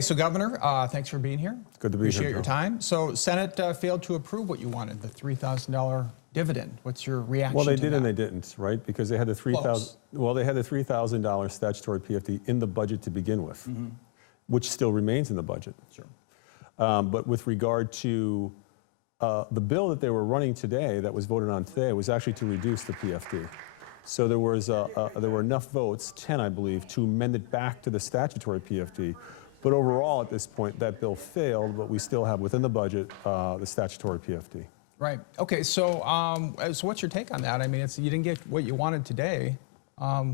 So, Governor, thanks for being here. Good to be here. Appreciate your time. So, Senate failed to approve what you wanted, the $3,000 dividend. What's your reaction? Well, they to did that? and they didn't, right? Because they had the $3,000 statutory PFD in the budget to begin with, which still remains in the budget. Sure. But with regard to the bill that they were running today, that was voted on today, was actually to reduce the PFD. So there were enough votes, 10 I believe, to amend it back to the statutory PFD. But overall, at this point, that bill failed, but we still have within the budget the statutory PFD. Right. Okay. So, so what's your take on that? I mean, you didn't get what you wanted today. Are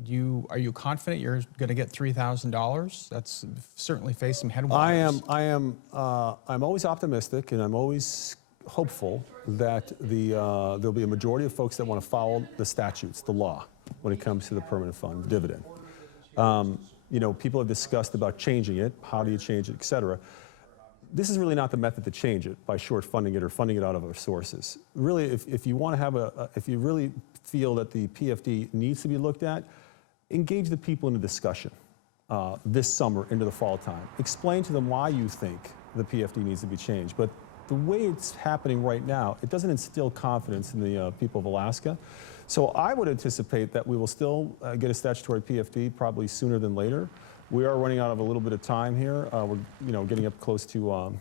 you confident you're going to get $3,000? That's certainly faced some headwinds. I'm always optimistic, and I'm always hopeful that there'll be a majority of folks that want to follow the statutes, the law, when it comes to the permanent fund dividend. You know, people have discussed about changing it. How do you change it, et cetera. This is really not the method to change it by short funding it or funding it out of other sources. Really, if you want to have if you really feel that the PFD needs to be looked at, engage the people in a discussion this summer into the fall time. Explain to them why you think the PFD needs to be changed. But the way it's happening right now, it doesn't instill confidence in the people of Alaska. So I would anticipate that we will still get a statutory PFD probably sooner than later. We are running out of a little bit of time here. We're getting up close to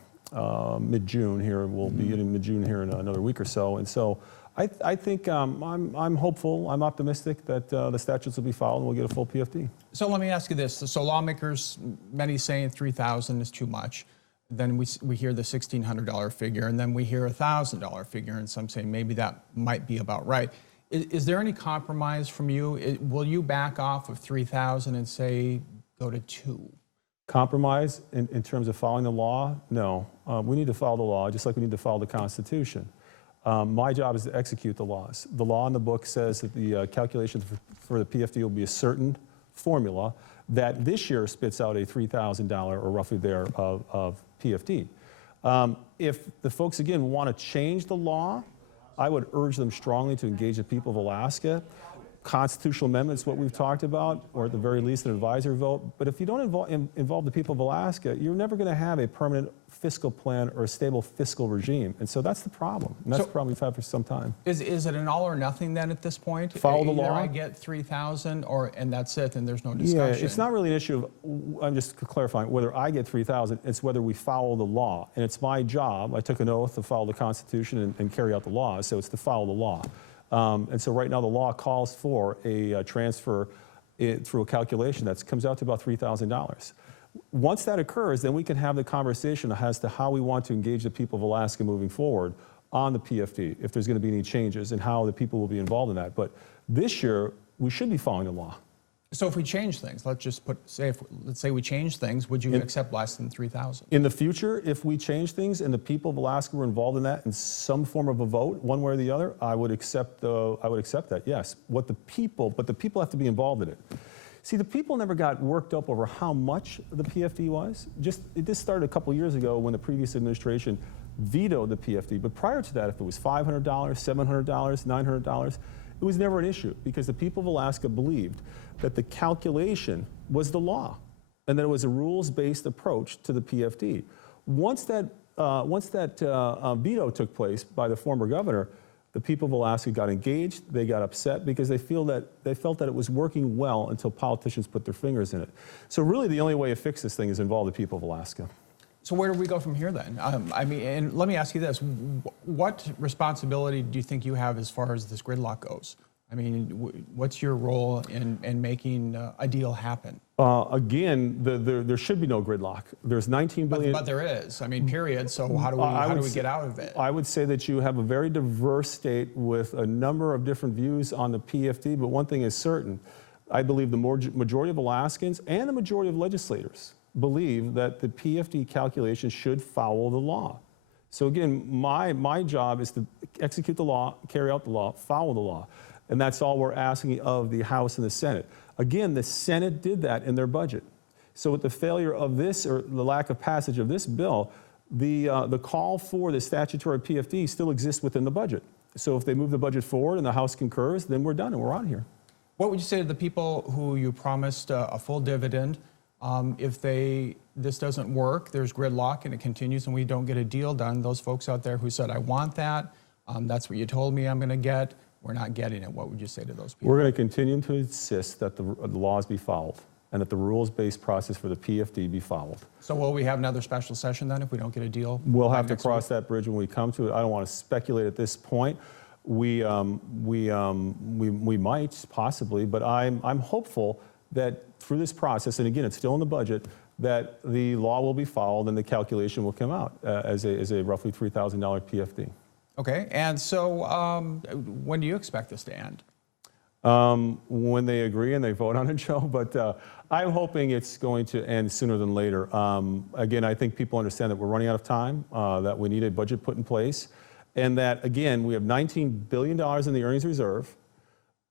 mid-June here. We'll be getting mid-June here in another week or so. And so I think I'm hopeful, I'm optimistic that the statutes will be followed and we'll get a full PFD. So let me ask you this. So lawmakers, many saying $3,000 is too much. Then we hear the $1,600 figure, and then we hear a $1,000 figure, and some say maybe that might be about right. Is there any compromise from you? Will you back off of $3,000 and say go to $2,000? Compromise in terms of following the law? No. We need to follow the law just like we need to follow the Constitution. My job is to execute the laws. The law in the book says that the calculation for the PFD will be a certain formula that this year spits out a $3,000 or roughly there of PFD. If the folks, again, want to change the law, I would urge them strongly to engage the people of Alaska. Constitutional amendments, what we've talked about, or at the very least an advisory vote. But if you don't involve the people of Alaska, you're never going to have a permanent fiscal plan or a stable fiscal regime. And so that's the problem. And that's the problem we've had for some time. Is it an all or nothing then at this point? Follow the Either law. I get $3,000 and that's it, and there's no discussion. Yeah, it's not really an issue of, I'm just clarifying, whether I get $3,000, it's whether we follow the law. And it's my job, I took an oath to follow the Constitution and carry out the law, so it's to follow the law. And so right now the law calls for a transfer through a calculation that comes out to about $3,000. Once that occurs, then we can have the conversation as to how we want to engage the people of Alaska moving forward on the PFD, if there's going to be any changes, and how the people will be involved in that. But this year, we should be following the law. So if we change things, let's say we change things, would you accept less than $3,000? In the future, if we change things and the people of Alaska were involved in that in some form of a vote, one way or the other, I would accept that, yes. But the people have to be involved in it. See, the people never got worked up over how much the PFD was. This started a couple years ago when the previous administration vetoed the PFD. But prior to that, if it was $500, $700, $900, it was never an issue because the people of Alaska believed that the calculation was the law and that it was a rules-based approach to the PFD. Once that veto took place by the former governor, the people of Alaska got engaged, they got upset because they felt that it was working well until politicians put their fingers in it. So really the only way to fix this thing is involve the people of Alaska. So where do we go from here then? I mean, and let me ask you this, what responsibility do you think you have as far as this gridlock goes? I mean, what's your role in making a deal happen? Again, there should be no gridlock. There's $19 billion. But there is. I mean, period. So how do we get out of it? I would say that you have a very diverse state with a number of different views on the PFD. But one thing is certain: I believe the majority of Alaskans and the majority of legislators believe that the PFD calculation should follow the law. So again, my job is to execute the law, carry out the law, follow the law. And that's all we're asking of the House and the Senate. Again, the Senate did that in their budget. So with the failure of this, or the lack of passage of this bill, the call for the statutory PFD still exists within the budget. So if they move the budget forward and the House concurs, then we're done and we're on here. What would you say to the people who you promised a full dividend, If this doesn't work, there's gridlock and it continues and we don't get a deal done, those folks out there who said, I want that, that's what you told me I'm going to get, we're not getting it. What would you say to those people? We're going to continue to insist that the laws be followed and that the rules-based process for the PFD be followed. So will we have another special session then if we don't get a deal? We'll by have to next cross week? that bridge when we come to it. I don't want to speculate at this point. We might possibly, but I'm hopeful that through this process, and again, it's still in the budget, that the law will be followed and the calculation will come out as a roughly $3,000 PFD. Okay, and so when do you expect this to end? When they agree and they vote on it, Joe, but I'm hoping it's going to end sooner than later. Again, I think people understand that we're running out of time, that we need a budget put in place, and that, again, we have $19 billion in the earnings reserve.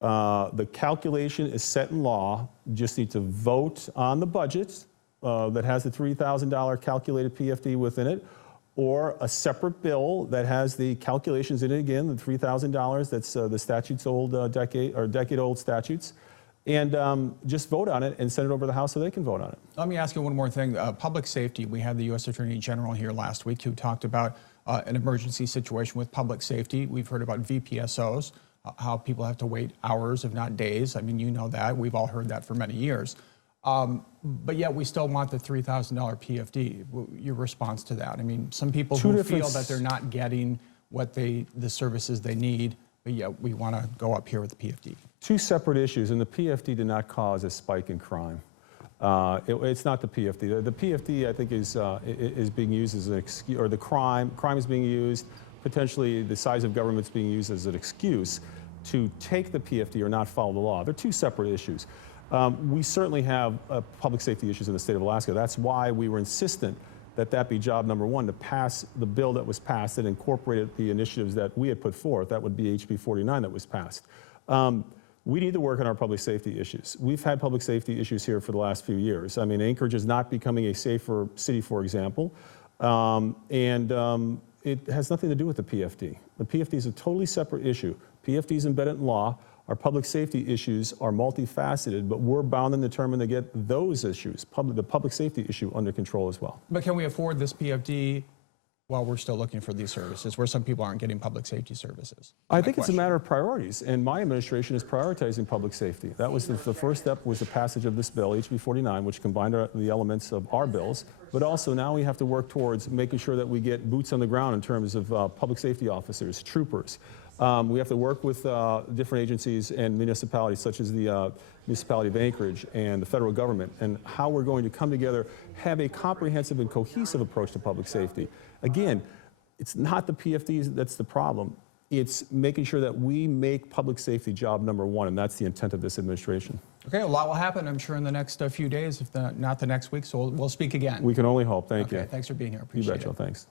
The calculation is set in law. You just need to vote on the budget that has the $3,000 calculated PFD within it, or a separate bill that has the calculations in it again, the $3,000, that's the statute's old decade-old statutes, and just vote on it and send it over to the House so they can vote on it. Let me ask you one more thing. Public safety, we had the U.S. Attorney General here last week who talked about an emergency situation with public safety. We've heard about VPSOs, how people have to wait hours, if not days. I mean, you know that. We've all heard that for many years. But yet we still want the $3,000 PFD. Your response to that? I mean, some people who feel that they're not getting what the services they need, but yet we want to go up here with the PFD. Two separate issues, and the PFD did not cause a spike in crime. It's not the PFD. The PFD, I think, is being used as an excuse, or the crime is being used, potentially the size of government's being used as an excuse to take the PFD or not follow the law. They're two separate issues. We certainly have public safety issues in the state of Alaska. That's why we were insistent that that be job number one, to pass the bill that was passed that incorporated the initiatives that we had put forth. That would be HB 49 that was passed. We need to work on our public safety issues. We've had public safety issues here for the last few years. I mean, Anchorage is not becoming a safer city, for example, and it has nothing to do with the PFD. The PFD is a totally separate issue. PFD is embedded in law. Our public safety issues are multifaceted, but we're bound and determined to get those issues, the public safety issue, under control as well. But can we afford this PFD while we're still looking for these services, where some people aren't getting public safety services? I think it's a matter of priorities, and my administration is prioritizing public safety. That was the first step, was the passage of this bill, HB 49, which combined the elements of our bills, but also now we have to work towards making sure that we get boots on the ground in terms of public safety officers, troopers. We have to work with different agencies and municipalities, such as the municipality of Anchorage and the federal government, and how we're going to come together, have a comprehensive and cohesive approach to public safety. Again, it's not the PFDs that's the problem. It's making sure that we make public safety job number one, and that's the intent of this administration. Okay, a lot will happen, I'm sure, in the next few days, if not the next week, so we'll speak again. We can only hope. Thank you. Thanks for being here. Appreciate it. You betcha. Thanks.